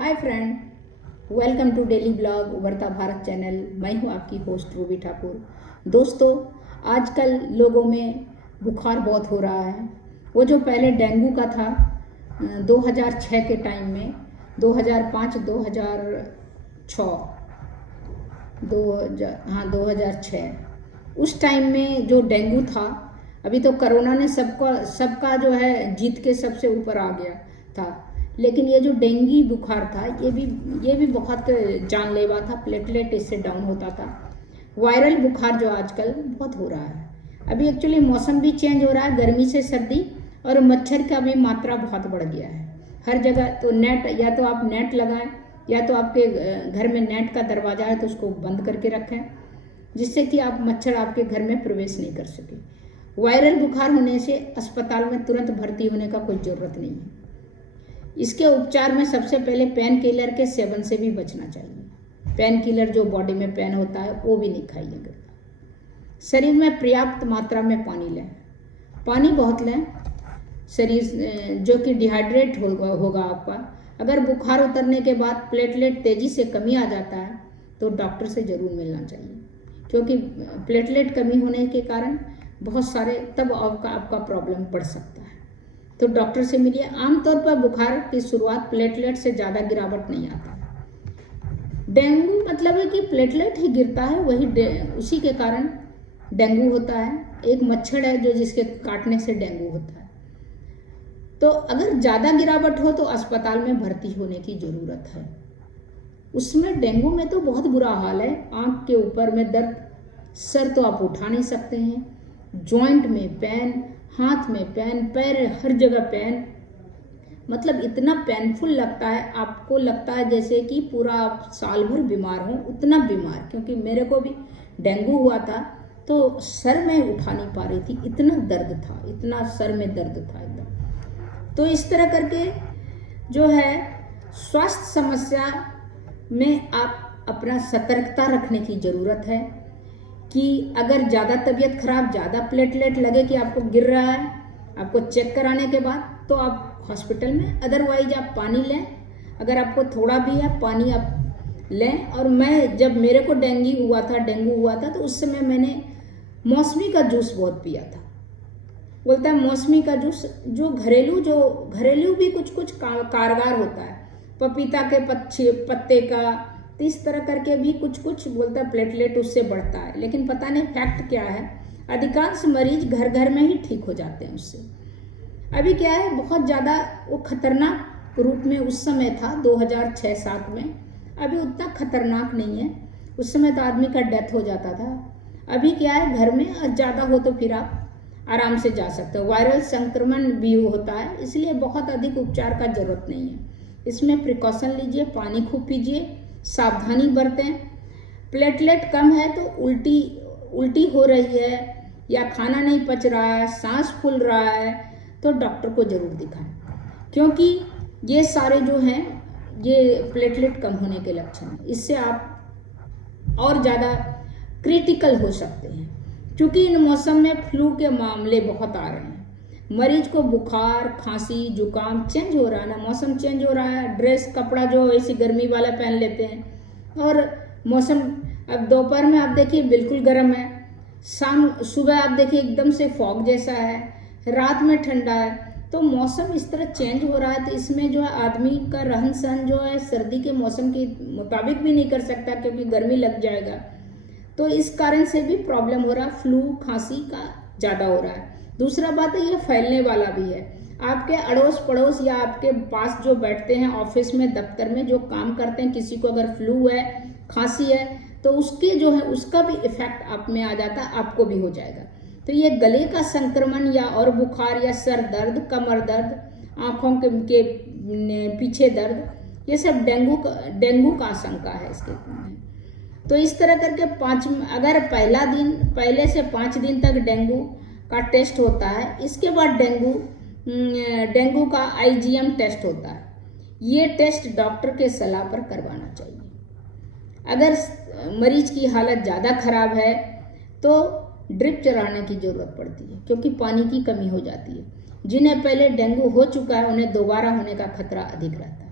Hi friend, welcome to daily blog Ubharta Bharat channel. मैं हूँ आपकी होस्ट रूबी ठाकुर। दोस्तों, आजकल लोगों में बुखार बहुत हो रहा है। वो जो पहले डेंगू का था 2006 के टाइम में, 2005 2006 2006 उस टाइम में जो डेंगू था, अभी तो कोरोना ने सबका जो है जीत के सबसे ऊपर आ गया था। लेकिन ये जो डेंगू बुखार था ये भी बहुत जानलेवा था। प्लेटलेट इससे डाउन होता था। वायरल बुखार जो आजकल बहुत हो रहा है। अभी एक्चुअली मौसम भी चेंज हो रहा है, गर्मी से सर्दी, और मच्छर का भी मात्रा बहुत बढ़ गया है हर जगह। तो नेट, या तो आप नेट लगाएं, या तो आपके घर में नेट का दरवाज़ा है तो उसको बंद करके रखें, जिससे कि आप मच्छर आपके घर में प्रवेश नहीं कर सके। वायरल बुखार होने से अस्पताल में तुरंत भर्ती होने का कोई ज़रूरत नहीं है। इसके उपचार में सबसे पहले पेन किलर के सेवन से भी बचना चाहिए। पेन किलर जो बॉडी में पेन होता है वो भी नहीं खाइएगा। शरीर में पर्याप्त मात्रा में पानी लें, पानी बहुत लें। शरीर जो कि डिहाइड्रेट होगा आपका। अगर बुखार उतरने के बाद प्लेटलेट तेज़ी से कमी आ जाता है तो डॉक्टर से ज़रूर मिलना चाहिए, क्योंकि प्लेटलेट कमी होने के कारण बहुत सारे तब आपका प्रॉब्लम बढ़ सकता है। तो डॉक्टर से मिलिए। आमतौर पर बुखार की शुरुआत प्लेटलेट से ज़्यादा गिरावट नहीं आता है। डेंगू मतलब है कि प्लेटलेट ही गिरता है, उसी के कारण डेंगू होता है। एक मच्छर है जो जिसके काटने से डेंगू होता है। तो अगर ज़्यादा गिरावट हो तो अस्पताल में भर्ती होने की ज़रूरत है। उसमें डेंगू में तो बहुत बुरा हाल है। आँख के ऊपर में दर्द, सर तो आप उठा नहीं सकते हैं, जॉइंट में पेन, हाथ में पेन, पैर हर जगह पेन, मतलब इतना पेनफुल लगता है। आपको लगता है जैसे कि पूरा आप साल भर बीमार हो, उतना बीमार। क्योंकि मेरे को भी डेंगू हुआ था तो सर में उठा नहीं पा रही थी, इतना दर्द था, इतना सर में दर्द था एकदम। तो इस तरह करके जो है स्वास्थ्य समस्या में आप अपना सतर्कता रखने की ज़रूरत है कि अगर ज़्यादा तबीयत खराब, ज़्यादा प्लेटलेट लगे कि आपको गिर रहा है, आपको चेक कराने के बाद तो आप हॉस्पिटल में, अदरवाइज आप पानी लें। अगर आपको थोड़ा भी है पानी आप लें। और मैं जब मेरे को डेंगू हुआ था तो उस समय मैंने मौसमी का जूस बहुत पिया था। बोलता है मौसमी का जूस जो घरेलू भी कुछ कारगर होता है। पपीता के पत्ते का, तो इस तरह करके भी कुछ बोलता है प्लेटलेट उससे बढ़ता है। लेकिन पता नहीं फैक्ट क्या है। अधिकांश मरीज घर में ही ठीक हो जाते हैं उससे। अभी क्या है, बहुत ज़्यादा वो खतरनाक रूप में उस समय था 2006-07 में। अभी उतना खतरनाक नहीं है। उस समय तो आदमी का डेथ हो जाता था। अभी क्या है, घर में ज़्यादा हो तो फिर आप आराम से जा सकते हो। वायरल संक्रमण भी होता है, इसलिए बहुत अधिक उपचार का जरूरत नहीं है। इसमें प्रिकॉशन लीजिए, पानी खूब पीजिए, सावधानी बरतें। प्लेटलेट कम है तो उल्टी हो रही है या खाना नहीं पच रहा है, सांस फूल रहा है, तो डॉक्टर को ज़रूर दिखाएं। क्योंकि ये सारे जो हैं ये प्लेटलेट कम होने के लक्षण हैं। इससे आप और ज़्यादा क्रिटिकल हो सकते हैं। क्योंकि इन मौसम में फ्लू के मामले बहुत आ रहे हैं। मरीज को बुखार, खांसी, जुकाम, चेंज हो रहा है ना, मौसम चेंज हो रहा है। ड्रेस कपड़ा जो ऐसी गर्मी वाला पहन लेते हैं, और मौसम अब दोपहर में आप देखिए बिल्कुल गर्म है, सुबह आप देखिए एकदम से फॉग जैसा है, रात में ठंडा है। तो मौसम इस तरह चेंज हो रहा है, तो इसमें जो है आदमी का रहन सहन जो है सर्दी के मौसम के मुताबिक भी नहीं कर सकता, क्योंकि गर्मी लग जाएगा। तो इस कारण से भी प्रॉब्लम हो रहा है, फ्लू खांसी का ज़्यादा हो रहा है। दूसरा बात है, ये फैलने वाला भी है। आपके अड़ोस पड़ोस या आपके पास जो बैठते हैं ऑफिस में, दफ्तर में जो काम करते हैं, किसी को अगर फ्लू है, खांसी है, तो उसके जो है उसका भी इफेक्ट आप में आ जाता है, आपको भी हो जाएगा। तो ये गले का संक्रमण या और बुखार या सर दर्द, कमर दर्द, आँखों के पीछे दर्द, ये सब डेंगू का आशंका है इसके। तो इस तरह करके अगर पहले से 5 दिन तक डेंगू का टेस्ट होता है। इसके बाद डेंगू का IgM टेस्ट होता है। ये टेस्ट डॉक्टर के सलाह पर करवाना चाहिए। अगर मरीज की हालत ज़्यादा खराब है तो ड्रिप चढ़ाने की ज़रूरत पड़ती है, क्योंकि पानी की कमी हो जाती है। जिन्हें पहले डेंगू हो चुका है उन्हें दोबारा होने का खतरा अधिक रहता है।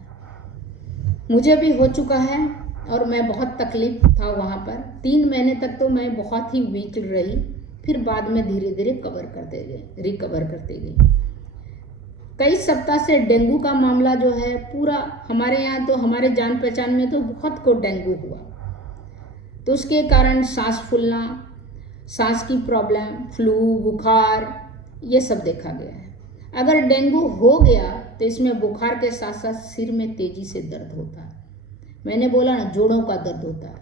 मुझे भी हो चुका है और मैं बहुत तकलीफ था वहाँ पर। 3 महीने तक तो मैं बहुत ही वीक रही, फिर बाद में धीरे धीरे रिकवर करते गए। कई सप्ताह से डेंगू का मामला जो है पूरा हमारे यहाँ, तो हमारे जान पहचान में तो बहुत को डेंगू हुआ। तो उसके कारण सांस फूलना, सांस की प्रॉब्लम, फ्लू, बुखार, ये सब देखा गया है। अगर डेंगू हो गया तो इसमें बुखार के साथ साथ सिर में तेजी से दर्द होता है। मैंने बोला ना, जोड़ों का दर्द होता है,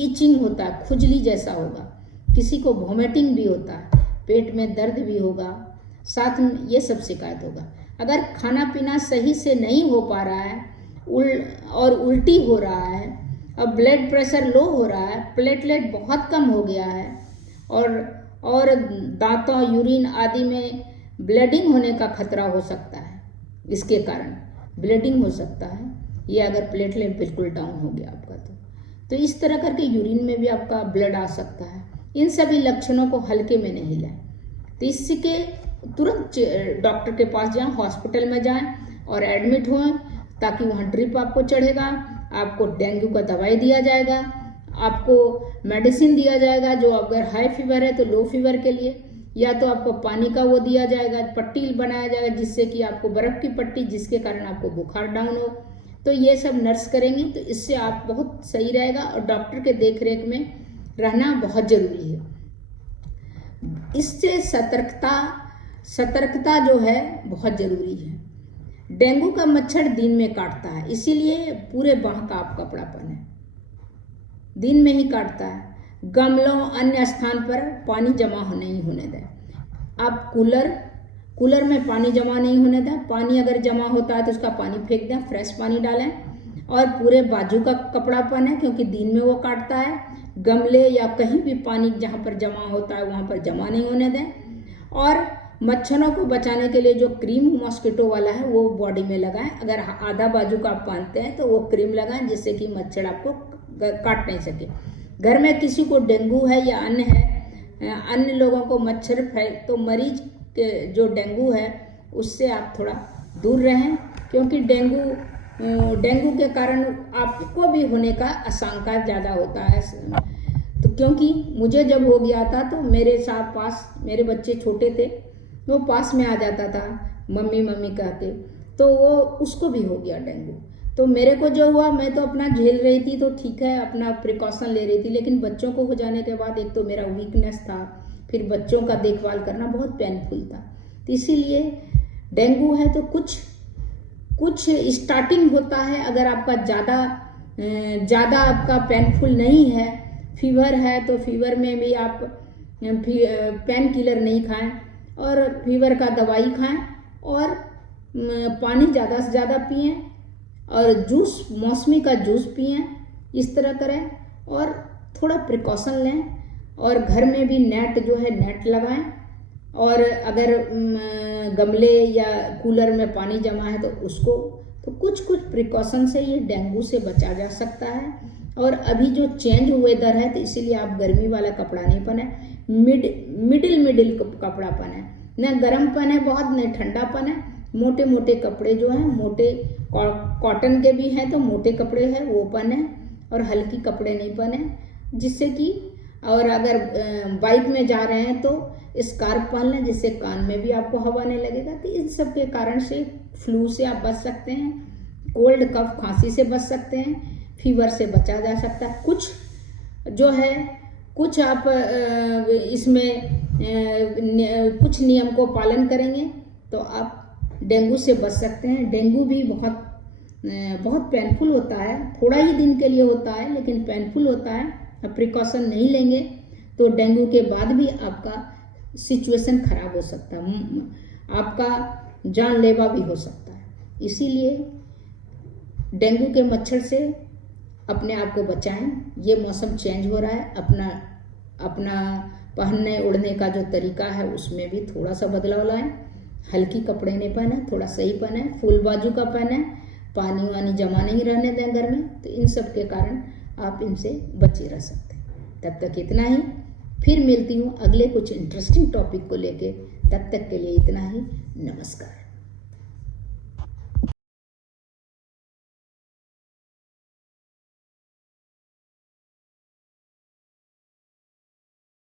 इचिंग होता है, खुजली जैसा होगा, किसी को वॉमिटिंग भी होता है, पेट में दर्द भी होगा, साथ में ये सब शिकायत होगा। अगर खाना पीना सही से नहीं हो पा रहा है और उल्टी हो रहा है, अब ब्लड प्रेशर लो हो रहा है, प्लेटलेट बहुत कम हो गया है और दांतों, यूरिन आदि में ब्लीडिंग होने का खतरा हो सकता है, इसके कारण ब्लीडिंग हो सकता है, ये अगर प्लेटलेट बिल्कुल डाउन हो गया आपका तो इस तरह करके यूरिन में भी आपका ब्लड आ सकता है। इन सभी लक्षणों को हल्के में नहीं लें, तो इसके तुरंत डॉक्टर के पास जाएं, हॉस्पिटल में जाएं और एडमिट हों, ताकि वहाँ ड्रिप आपको चढ़ेगा, आपको डेंगू का दवाई दिया जाएगा, आपको मेडिसिन दिया जाएगा, जो अगर हाई फीवर है तो लो फीवर के लिए, या तो आपको पानी का वो दिया जाएगा, पट्टी बनाया जाएगा जिससे कि आपको बर्फ़ की पट्टी, जिसके कारण आपको बुखार डाउन हो। तो ये सब नर्स करेंगी, तो इससे आप बहुत सही रहेगा और डॉक्टर के देख रेख में रहना बहुत ज़रूरी है। इससे सतर्कता जो है बहुत ज़रूरी है। डेंगू का मच्छर दिन में काटता है, इसीलिए पूरे बाह का आप कपड़ा पहने, दिन में ही काटता है। गमलों, अन्य स्थान पर पानी जमा नहीं होने दें। आप कूलर में पानी जमा नहीं होने दें। पानी अगर जमा होता है तो उसका पानी फेंक दें, फ्रेश पानी डालें और पूरे बाजू का कपड़ा पहने, क्योंकि दिन में वो काटता है। गमले या कहीं भी पानी जहाँ पर जमा होता है वहाँ पर जमा नहीं होने दें। और मच्छरों को बचाने के लिए जो क्रीम मॉस्किटो वाला है वो बॉडी में लगाएं। अगर आधा बाजू का आप पहनते हैं तो वो क्रीम लगाएं, जिससे कि मच्छर आपको काट नहीं सके। घर में किसी को डेंगू है या अन्य लोगों को मच्छर तो मरीज के जो डेंगू है उससे आप थोड़ा दूर रहें, क्योंकि डेंगू के कारण आपको भी होने का आशंका ज़्यादा होता है। तो क्योंकि मुझे जब हो गया था तो मेरे साथ पास मेरे बच्चे छोटे थे, वो पास में आ जाता था मम्मी मम्मी कहते, तो वो उसको भी हो गया डेंगू। तो मेरे को जो हुआ, मैं तो अपना झेल रही थी, तो ठीक है, अपना प्रिकॉशन ले रही थी, लेकिन बच्चों को हो जाने के बाद एक तो मेरा वीकनेस था, फिर बच्चों का देखभाल करना बहुत पेनफुल था। तो इसीलिए डेंगू है तो कुछ स्टार्टिंग होता है। अगर आपका ज़्यादा आपका पेनफुल नहीं है, फीवर है, तो फीवर में भी आप पेन किलर नहीं खाएं और फीवर का दवाई खाएं और पानी ज़्यादा से ज़्यादा पिएं और जूस, मौसमी का जूस पिएं, इस तरह करें और थोड़ा प्रिकॉशन लें। और घर में भी नेट लगाएं। और अगर गमले या कूलर में पानी जमा है तो उसको, तो कुछ प्रिकॉशन से ये डेंगू से बचा जा सकता है। और अभी जो चेंज वेदर है तो इसीलिए आप गर्मी वाला कपड़ा नहीं पहने, मिडिल कपड़ा पहने, न गर्म पहने बहुत, न ठंडा पहने। मोटे कपड़े जो हैं, मोटे कॉटन के भी हैं तो मोटे कपड़े हैं वो पहने और हल्की कपड़े नहीं पहने, जिससे कि, और अगर बाइक में जा रहे हैं तो स्कार्फ पहन लें, जिससे कान में भी आपको हवा नहीं लगेगा। तो इन सब के कारण से फ्लू से आप बच सकते हैं, कोल्ड कफ खांसी से बच सकते हैं, फीवर से बचा जा सकता है। कुछ आप इसमें कुछ नियम को पालन करेंगे तो आप डेंगू से बच सकते हैं। डेंगू भी बहुत पेनफुल होता है, थोड़ा ही दिन के लिए होता है लेकिन पेनफुल होता है। अब प्रिकॉशन नहीं लेंगे तो डेंगू के बाद भी आपका सिचुएशन खराब हो सकता है, आपका जानलेवा भी हो सकता है। इसीलिए डेंगू के मच्छर से अपने आप को बचाएं। ये मौसम चेंज हो रहा है, अपना पहनने ओढ़ने का जो तरीका है उसमें भी थोड़ा सा बदलाव लाएं। हल्की कपड़े नहीं पहने, थोड़ा सही पहने, फुल बाजू का पहने, पानी वानी जमा नहीं रहने दें घर में। तो इन सब के कारण आप इनसे बचे रह सकते हैं। तब तक इतना ही, फिर मिलती हूँ अगले कुछ इंटरेस्टिंग टॉपिक को लेके। तब तक के लिए इतना ही, नमस्कार।